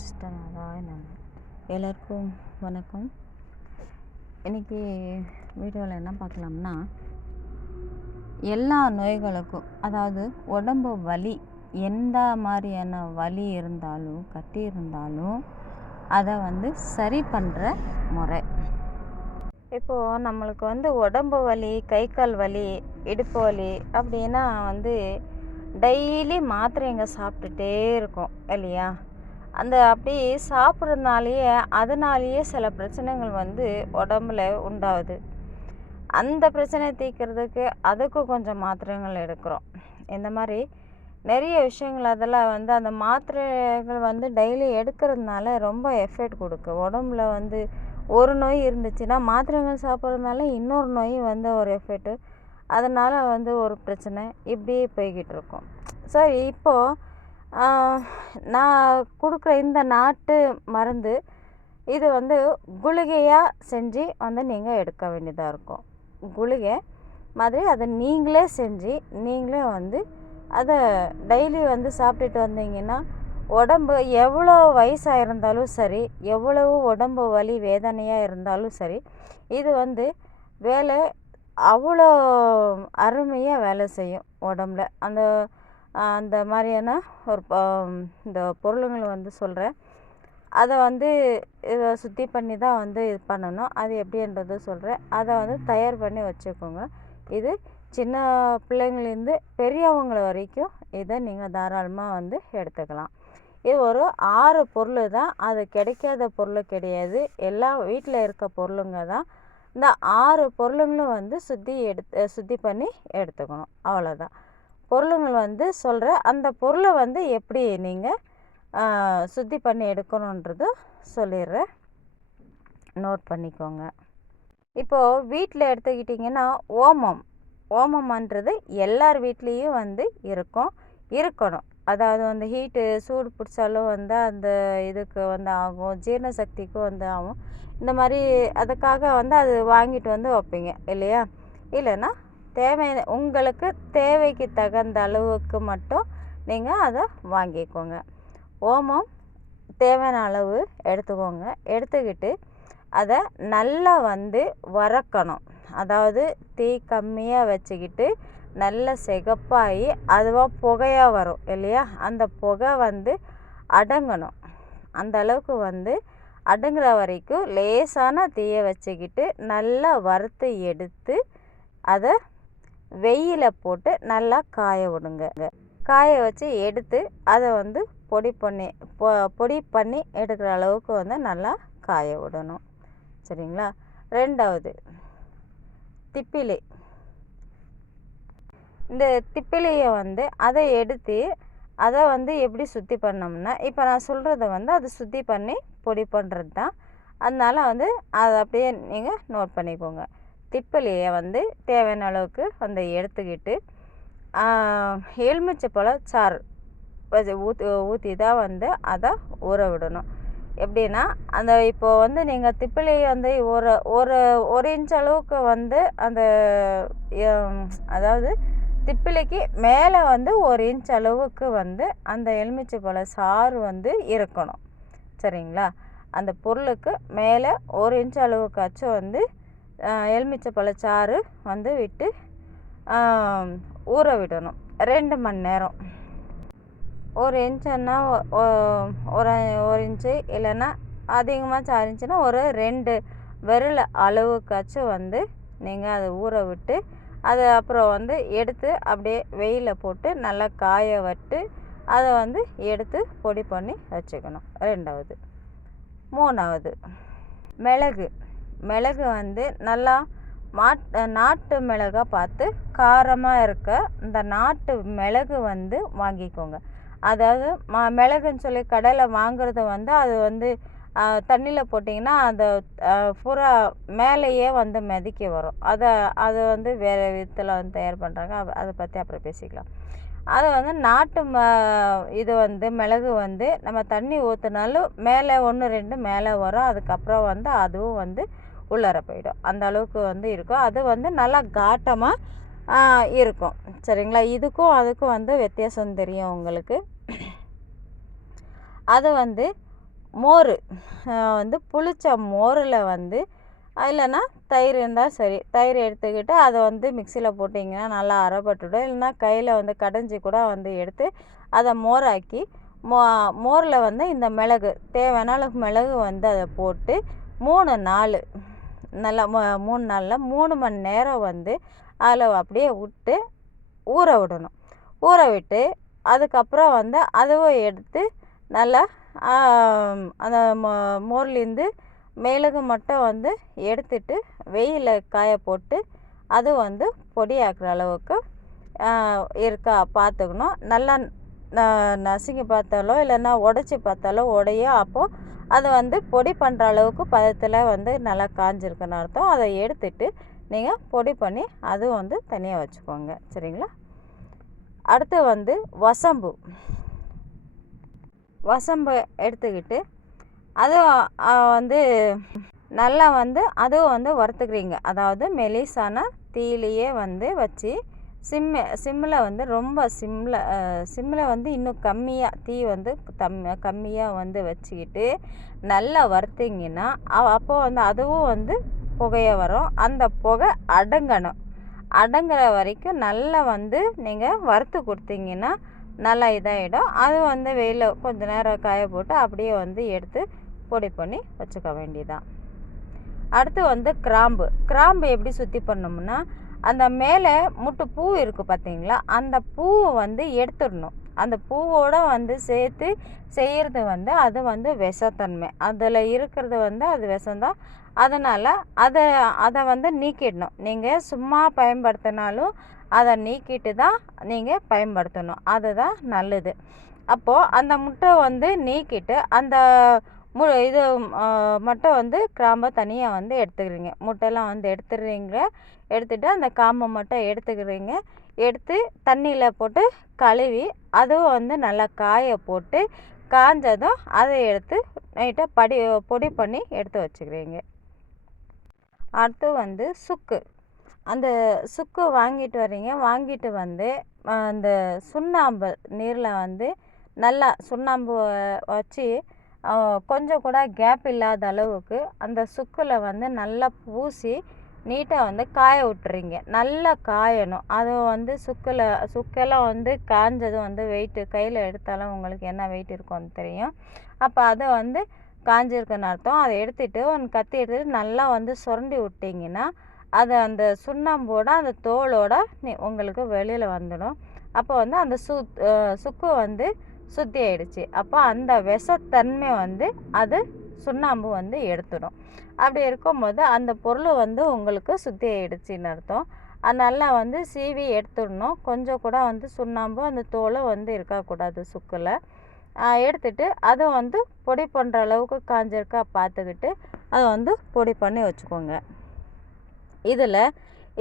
சிஸ்டனாதாய் நான் எல்லாருக்கும் வணக்கம். இன்றைக்கி வீடியோவில் என்ன பார்க்கலாம்னா, எல்லா நோய்களுக்கும், அதாவது உடம்பு வலி, எந்த மாதிரியான வலி இருந்தாலும் கட்டி இருந்தாலும் அதை சரி பண்ணுற முறை. இப்போது நம்மளுக்கு உடம்பு வலி, கை கால் வலி, இடுப்பு வலி அப்படின்னா டெய்லி மாத்திரைங்க சாப்பிட்டுட்டே இருக்கோம் இல்லையா? அந்த அப்படி சாப்பிட்றதுனாலேயே அதனாலேயே சில பிரச்சனைகள் உடம்புல உண்டாகுது. அந்த பிரச்சனையை தீர்க்கிறதுக்கு அதுக்கு கொஞ்சம் மாத்திரைகள் எடுக்கிறோம். இந்த மாதிரி நிறைய விஷயங்கள் அதெல்லாம் அந்த மாத்திரைகள் டெய்லி எடுக்கிறதுனால ரொம்ப எஃபெக்ட் கொடுக்கு. உடம்புல ஒரு நோய் இருந்துச்சுன்னா மாத்திரைகள் சாப்பிட்றதுனால இன்னொரு நோய் ஒரு எஃபெக்ட்டு, அதனால் ஒரு பிரச்சனை இப்படியே போய்கிட்டு இருக்கும். சரி, இப்போது நான் கொடுக்குற இந்த நாட்டு மருந்து இது குளிகையாக செஞ்சு நீங்கள் எடுக்க வேண்டியதாக இருக்கும். குளிகை மாதிரி அதை நீங்களே செஞ்சு நீங்களே அதை டெய்லி சாப்பிட்டுட்டு வந்தீங்கன்னா உடம்பு எவ்வளோ வயசாக இருந்தாலும் சரி, எவ்வளவு உடம்பு வலி வேதனையாக இருந்தாலும் சரி, இது வேலை அவ்வளோ அருமையாக வேலை செய்யும் உடம்புல. அந்த மாதிரியான ஒரு இந்த பொருளுங்களை சொல்கிறேன். அதை இதை சுத்தி பண்ணி தான் இது பண்ணணும். அது எப்படின்றது சொல்கிறேன். அதை தயார் பண்ணி வச்சுக்கோங்க. இது சின்ன பிள்ளைங்கள்லேருந்து பெரியவங்க வரைக்கும் இதை நீங்கள் தாராளமாக எடுத்துக்கலாம். இது ஒரு 6 பொருள் தான். அது கிடைக்காத பொருள் கிடையாது. எல்லா வீட்டில் இருக்க பொருளுங்க தான். இந்த 6 பொருளுங்களும் சுத்தி பண்ணி எடுத்துக்கணும். அவ்வளோதான். பொருளுங்கள் சொல்கிறேன். அந்த பொருளை எப்படி நீங்கள் சுத்தி பண்ணி எடுக்கணுன்றது சொல்லிடுறேன். நோட் பண்ணிக்கோங்க. இப்போது வீட்டில் எடுத்துக்கிட்டிங்கன்னா ஓமம்ன்றது எல்லார் வீட்லேயும் இருக்கணும். அதாவது ஹீட்டு சூடு பிடிச்சாலும் அந்த இதுக்கு ஆகும், ஜீரண சக்திக்கும் ஆகும். இந்த மாதிரி அதுக்காக அது வாங்கிட்டு வைப்பீங்க இல்லையா? இல்லைன்னா உங்களுக்கு தேவைக்கு தகுந்த அளவுக்கு மட்டும் நீங்கள் அதை வாங்கிக்கோங்க. ஓமம் தேவையான அளவு எடுத்துக்கோங்க. எடுத்துக்கிட்டு அதை நல்லா வறுக்கணும். அதாவது தீ கம்மியாக வச்சுக்கிட்டு நல்லா சிகப்பாகி அதுவாக புகையாக வரும் இல்லையா? அந்த புகை அடங்கணும். அந்த அளவுக்கு அடங்குற வரைக்கும் லேசான தீயை வச்சுக்கிட்டு நல்லா வறுத்து எடுத்து அதை வெயில போட்டு நல்லா காய விடுங்க. காய வச்சு எடுத்து அதை பொடி பண்ணி எடுக்கிற அளவுக்கு நல்லா காய விடணும். சரிங்களா? 2வது திப்பிலி. இந்த திப்பிலியை அதை எடுத்து அதை எப்படி சுத்தி பண்ணோம்னா, இப்போ நான் சொல்கிறத அது சுத்தி பண்ணி பொடி பண்ணுறது தான். அதனால் அதை அப்படியே நீங்கள் நோட் பண்ணிக்கோங்க. திப்பிலியை தேவையான அளவுக்கு எடுத்துக்கிட்டு எலுமிச்சை சாறு ஊற்றி தான் அதை ஊற விடணும். எப்படின்னா இப்போது நீங்கள் திப்பிலி ஒரு இன்ச் அளவுக்கு அந்த அதாவது திப்பிலிக்கு மேலே 1 இன்ச் அளவுக்கு அந்த எலுமிச்சை சாறு இருக்கணும். சரிங்களா? அந்த பொருளுக்கு மேலே 1 இன்ச் அளவுக்காச்சும் எலுமிச்சை சாறு விட்டு ஊற விடணும் 2 மணி நேரம். 1 இன்ச்சுன்னா ஒரு இன்ச்சு, இல்லைன்னா அதிகமாக சாறு இருந்துச்சுன்னா ஒரு 2 விரல் அளவுக்காச்சும் நீங்கள் அதை ஊற விட்டு அதை அப்புறம் எடுத்து அப்படியே வெயிலில் போட்டு நல்லா காய விட்டு அதை எடுத்து பொடி பண்ணி வச்சுக்கணும். 2வது. 3வது மிளகு நல்லா நாட்டு மிளகாக பார்த்து காரமாக இருக்க இந்த நாட்டு மிளகு வாங்கிக்கோங்க. அதாவது மிளகுன்னு சொல்லி கடையில் வாங்குறது அது தண்ணியில் போட்டிங்கன்னா அந்த பூரா மேலேயே மிதக்கி வரும். அது வேறு விதத்தில் தயார் பண்ணுறாங்க. அதை பற்றி அப்புறம் பேசிக்கலாம். அது நாட்டு இது மிளகு நம்ம தண்ணி ஊற்றினாலும் மேலே 1 2 மேலே வரும். அதுக்கப்புறம் அதுவும் உள்ளார போயிடும். அந்த அளவுக்கு இருக்கும். அது நல்லா காட்டமாக இருக்கும். சரிங்களா? இதுக்கும் அதுக்கும் வித்தியாசம் தெரியும் உங்களுக்கு. அது மோர் வந்து புளிச்ச மோரில் வந்து இல்லைன்னா தயிர் இருந்தால் சரி, தயிர் எடுத்துக்கிட்டு அதை வந்து மிக்சியில் போட்டிங்கன்னா நல்லா அரைப்பட்டுடும். இல்லைன்னா கையில் வந்து கடைஞ்சி கூட வந்து எடுத்து அதை மோராக்கி மோரில் வந்து இந்த மிளகு தேவையான அளவுக்கு மிளகு வந்து அதை போட்டு 3 நாள் நல்லா 3 நாளில் 3 மணி நேரம் வந்து அதில் அப்படியே விட்டு ஊற விடணும். ஊற விட்டு அதுக்கப்புறம் வந்து அதுவும் எடுத்து நல்லா அந்த மோர்லேருந்து மிளகு மட்டும் வந்து எடுத்துட்டு வெயிலில் காய போட்டு அது வந்து பொடியாக்குற அளவுக்கு இருக்கா பார்த்துக்கணும். நல்லா நசுங்கி பார்த்தாலோ இல்லைன்னா உடச்சி பார்த்தாலோ உடையும். அப்போது அதை வந்து பொடி பண்ணுற அளவுக்கு பதத்தில் வந்து நல்லா காஞ்சிருக்குன்னு அர்த்தம். அதை எடுத்துட்டு நீங்கள் பொடி பண்ணி அதுவும் வந்து தனியாக வச்சுக்கோங்க. சரிங்களா? அடுத்து வந்து வசம்பு எடுத்துக்கிட்டு அதுவும் வந்து நல்லா வந்து அதுவும் வந்து வறுத்துக்கிறீங்க. அதாவது மெலிசான தீயிலையே வந்து வச்சு சிம்மில் வந்து ரொம்ப சிம்மில் வந்து இன்னும் கம்மியாக தீ வந்து கம்மியாக வந்து வச்சுக்கிட்டு நல்லா வறுத்திங்கன்னா அப்போ வந்து அதுவும் வந்து புகையை வரும். அந்த புகை அடங்குற வரைக்கும் நல்லா வந்து நீங்கள் வறுத்து கொடுத்தீங்கன்னா நல்லா இதாகிடும். அது வந்து வெயிலில் கொஞ்சம் நேரம் காய போட்டு அப்படியே வந்து எடுத்து பொடி பண்ணி வச்சுக்க வேண்டியதான். அடுத்து வந்து கிராம்பு எப்படி சுத்தி பண்ணோம்னா அந்த மேலே முட்டு பூ இருக்குது பார்த்தீங்களா, அந்த பூவை வந்து எடுத்துடணும். அந்த பூவோடு வந்து சேர்த்து செய்கிறது வந்து அது வந்து விஷத்தன்மை, அதில் இருக்கிறது வந்து அது விஷம்தான். அதனால் அதை வந்து நீக்கிடணும். நீங்கள் சும்மா பயன்படுத்தினாலும் அதை நீக்கிட்டு தான் நீங்கள் பயன்படுத்தணும். அதுதான் நல்லது. அப்போது அந்த முட்டை வந்து நீக்கிட்டு அந்த இது மட்டும் வந்து கிராம்பை தனியாக வந்து எடுத்துக்கிறீங்க. முட்டைலாம் வந்து எடுத்துட்டு அந்த காம்பை மட்டும் எடுத்துக்கிறீங்க. எடுத்து தண்ணியில் போட்டு கழுவி அதுவும் வந்து நல்லா காய போட்டு காஞ்சதும் அதை எடுத்து நைட்டாக பொடி பண்ணி எடுத்து வச்சுக்கிறீங்க. அடுத்து வந்து அந்த சுக்கு வாங்கிட்டு வர்றீங்க. வாங்கிட்டு வந்து அந்த சுண்ணாம்பு நீரில் வந்து நல்லா சுண்ணாம்பு வச்சு கொஞ்சம் கூட கேப் இல்லாத அளவுக்கு அந்த சுக்கில் வந்து நல்லா பூசி நீட்டாக வந்து காய விட்டுறீங்க. நல்லா காயணும். அது வந்து சுக்கெல்லாம் வந்து காஞ்சது வந்து வெயிட்டு கையில் எடுத்தாலும் உங்களுக்கு என்ன வெயிட் இருக்கும்னு தெரியும். அப்போ அதை வந்து காஞ்சிருக்குன்னு அர்த்தம். அதை எடுத்துகிட்டு கத்தி எடுத்துகிட்டு நல்லா வந்து சுரண்டி விட்டிங்கன்னா அது அந்த சுண்ணாம்போட அந்த தோலோட உங்களுக்கு வெளியில் வந்துடும். அப்போ வந்து அந்த சுக்கு வந்து சுத்தி ஆயிடுச்சு. அப்போ அந்த விஷத்தன்மை வந்து அது சுண்ணாம்பு வந்து எடுத்துடும். அப்படி இருக்கும்போது அந்த பொருள் வந்து உங்களுக்கு சுத்தி ஆயிடுச்சின்னு அர்த்தம். அது நல்லா வந்து சீவி எடுத்துடணும். கொஞ்சம் கூட வந்து சுண்ணாம்பு அந்த தோலை வந்து இருக்கக்கூடாது சுக்கில். எடுத்துட்டு அதை வந்து பொடி பண்ணுற அளவுக்கு காஞ்சிருக்கா பார்த்துக்கிட்டு அதை வந்து பொடி பண்ணி வச்சுக்கோங்க. இதில்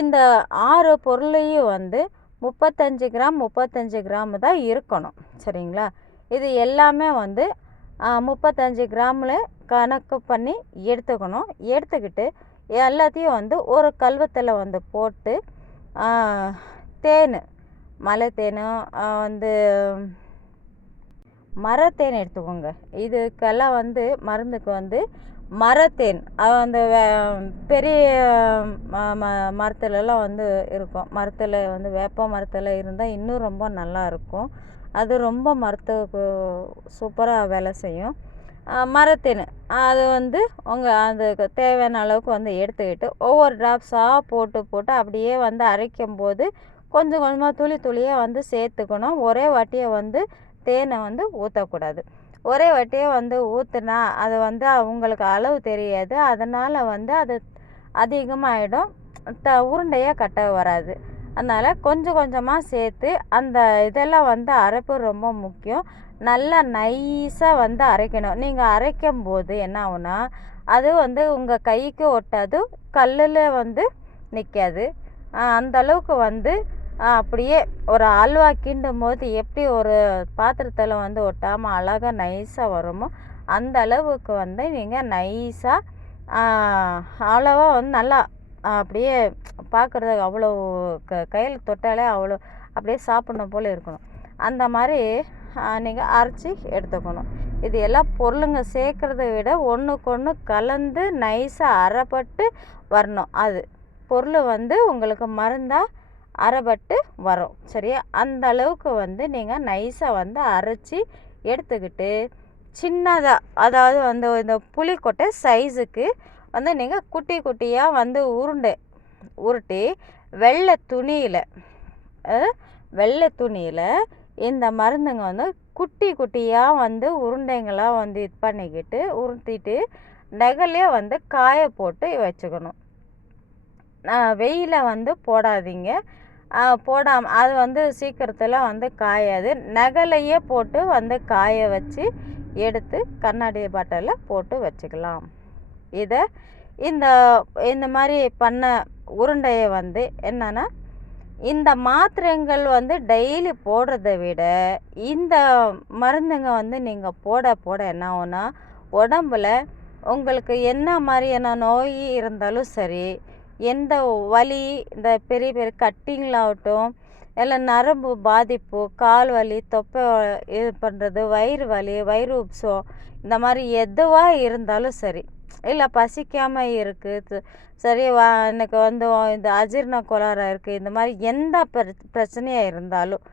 இந்த 6 பொருளையும் வந்து 35 கிராம் தான் இருக்கணும். சரிங்களா? இது எல்லாமே வந்து 35 கிராமில் கணக்கு பண்ணி எடுத்துக்கணும். எடுத்துக்கிட்டு எல்லாத்தையும் வந்து ஒரு கல்வத்தில் வந்து போட்டு மலைத்தேனும் வந்து மரத்தேன் எடுத்துக்கோங்க. இதுக்கெல்லாம் வந்து மருந்துக்கு வந்து மரத்தேன் அந்த பெரிய மரத்துலலாம் வந்து இருக்கும். மரத்தில் வந்து வேப்ப மரத்தில் இருந்தால் இன்னும் ரொம்ப நல்லா இருக்கும். அது ரொம்ப மரத்துக்கு சூப்பராக வேலை செய்யும். மரத்தேன் அது வந்து அதுக்கு தேவையான அளவுக்கு வந்து எடுத்துக்கிட்டு ஒவ்வொரு ட்ராப்ஸாக போட்டு அப்படியே வந்து அரைக்கும்போது கொஞ்சம் கொஞ்சமாக துளியாக வந்து சேர்த்துக்கணும். ஒரே வாட்டியை வந்து தேனை வந்து ஊற்றக்கூடாது. ஒரே வாட்டியே வந்து ஊற்றுனா அது வந்து உங்களுக்கு அளவு தெரியாது. அதனால் வந்து அது அதிகமாகிடும். உருண்டையாக கட்ட வராது. அதனால் கொஞ்சம் கொஞ்சமாக சேர்த்து அந்த இதெல்லாம் வந்து அரைப்பு ரொம்ப முக்கியம். நல்லா நைஸாக வந்து அரைக்கணும். நீங்கள் அரைக்கும்போது என்ன ஆகுனா அது வந்து உங்கள் கைக்கு ஒட்டாது, கல்லில் வந்து நிற்காது. அந்தளவுக்கு வந்து அப்படியே ஒரு அல்வா கிண்டும் போது எப்படி ஒரு பாத்திரத்தில் வந்து ஒட்டாமல் அழகாக நைஸாக வருமோ அந்த அளவுக்கு வந்து நீங்கள் நைஸாக அளவாக வந்து நல்லா அப்படியே பார்க்குறதுக்கு அவ்வளோ கையில் தொட்டாலே அவ்வளோ அப்படியே சாப்பிடணும் போல் இருக்கணும். அந்த மாதிரி நீங்கள் அரைச்சி எடுத்துக்கணும். இது எல்லாம் பொருளுங்க சேர்க்குறத விட ஒன்றுக்கு ஒன்று கலந்து நைஸாக அரைப்பட்டு வரணும். அது பொருள் வந்து உங்களுக்கு மருந்தாக அரைப்பட்டு வரும். சரியா? அந்த அளவுக்கு வந்து நீங்கள் நைஸாக வந்து அரைச்சி எடுத்துக்கிட்டு சின்னதாக, அதாவது வந்து இந்த புளிக்கொட்டை சைஸுக்கு வந்து நீங்கள் குட்டி குட்டியாக வந்து உருட்டி வெள்ளை துணியில் இந்த மருந்துங்க வந்து குட்டி குட்டியாக வந்து உருண்டைங்களாக வந்து இது பண்ணிக்கிட்டு உருட்டிட்டு நெகல்லே வந்து காய போட்டு வச்சுக்கணும். வெயில வந்து போடாதீங்க. போடாமல் அது வந்து சீக்கிரத்தில் வந்து காயாது. நெகலையே போட்டு வந்து காய வச்சு எடுத்து கண்ணாடி பாட்டிலில் போட்டு வச்சுக்கலாம். இதை இந்த மாதிரி பண்ண உருண்டையை வந்து என்னென்னா, இந்த மாத்திரைங்கள் வந்து டெய்லி போடுறத விட இந்த மருந்துங்க வந்து நீங்கள் போட என்ன ஆகும்னா, உடம்புல உங்களுக்கு என்ன மாதிரியான நோய் இருந்தாலும் சரி, எந்த வலி, இந்த பெரிய பெரிய கட்டிங்களாகட்டும், இல்லை நரம்பு பாதிப்பு, கால் வலி, தொப்பை இது பண்ணுறது, வயிறு வலி, வயிறு உப்சம், இந்த மாதிரி எதுவாக இருந்தாலும் சரி, இல்லை பசிக்காமல் இருக்குது, சரி எனக்கு வந்து இந்த அஜீரண கோளாறாக இருக்குது, இந்த மாதிரி எந்த பிரச்சனையாக இருந்தாலும்,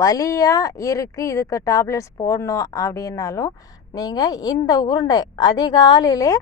வலியாக இருக்குது, இதுக்கு டேப்லெட்ஸ் போடணும் அப்படின்னாலும் நீங்கள் இந்த உருண்டை அதிகாலையிலே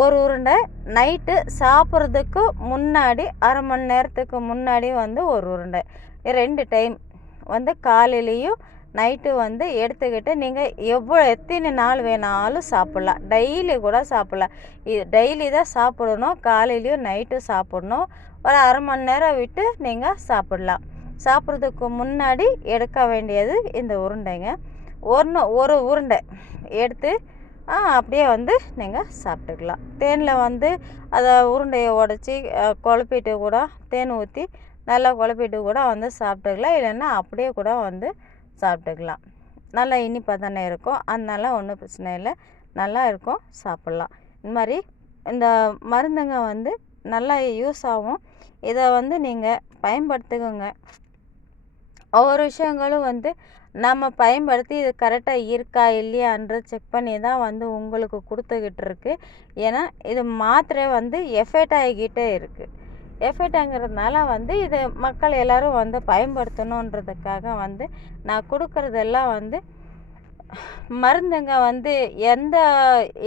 ஒரு உருண்டை, நைட்டு சாப்பிட்றதுக்கு முன்னாடி அரை மணி நேரத்துக்கு முன்னாடி வந்து ஒரு உருண்டை, 2 டைம் வந்து காலையிலையும் நைட்டு வந்து எடுத்துக்கிட்டு நீங்கள் எத்தனை நாள் வேணாலும் சாப்பிட்லாம். டெய்லி கூட சாப்பிட்லாம். இது டெய்லி தான் சாப்பிடணும். காலையிலையும் நைட்டும் சாப்பிட்ணும். ஒரு அரை மணி நேரம் விட்டு நீங்கள் சாப்பிட்லாம். சாப்பிட்றதுக்கு முன்னாடி எடுக்க வேண்டியது இந்த உருண்டைங்க. ஒரு உருண்டை எடுத்து அப்படியே வந்து நீங்கள் சாப்பிட்டுக்கலாம். தேனில் வந்து அதை உருண்டையை உடச்சி குழப்பிட்டு கூட தேன் ஊற்றி நல்லா குழப்பிட்டு கூட வந்து சாப்பிட்டுக்கலாம். இல்லைன்னா அப்படியே கூட வந்து சாப்பிட்டுக்கலாம். நல்லா இனிப்பாக தானே இருக்கும். அதனால ஒன்றும் பிரச்சனை இல்லை, நல்லா இருக்கும், சாப்பிட்லாம். இந்த மாதிரி இந்த மருந்துங்க வந்து நல்லா யூஸ் ஆகும். இதை வந்து நீங்கள் பயன்படுத்துங்க. ஒவ்வொரு விஷயங்களும் வந்து நம்ம பயன்படுத்தி இது கரெக்டாக இருக்கா இல்லையான்றது செக் பண்ணி தான் வந்து உங்களுக்கு கொடுத்துக்கிட்டு இருக்கு. ஏன்னா இது மாத்திரை வந்து எஃபெக்ட் ஆகிக்கிட்டே இருக்குது. எஃபெக்டாங்கிறதுனால வந்து இது மக்கள் எல்லோரும் வந்து பயன்படுத்தணுன்றதுக்காக வந்து நான் கொடுக்குறதெல்லாம் வந்து மருந்துங்க வந்து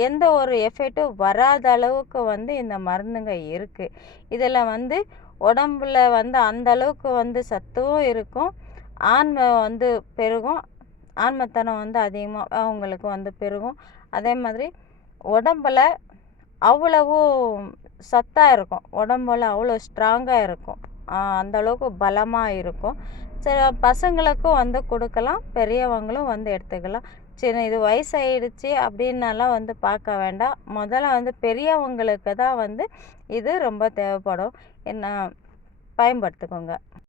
எந்த ஒரு எஃபெக்ட்டும் வராத அளவுக்கு வந்து இந்த மருந்துங்க இருக்குது. இதில் வந்து உடம்புல வந்து அந்த அளவுக்கு வந்து சத்தும் இருக்கும், ஆன்மை வந்து பெருகும், ஆன்மத்தனம் வந்து அதிகமாக அவங்களுக்கு வந்து பெருகும். அதே மாதிரி உடம்புல அவ்வளவு சத்தாக இருக்கும், உடம்புல அவ்வளோ ஸ்ட்ராங்காக இருக்கும், அந்தளவுக்கு பலமாக இருக்கும். சரி, பசங்களுக்கும் வந்து கொடுக்கலாம், பெரியவங்களும் வந்து எடுத்துக்கலாம். சரி, இது வயசாயிடுச்சு அப்படின்னலாம் வந்து பார்க்க வேண்டாம். முதல்ல வந்து பெரியவங்களுக்கு தான் வந்து இது ரொம்ப தேவைப்படும். என்ன பயன்படுத்திக்கோங்க.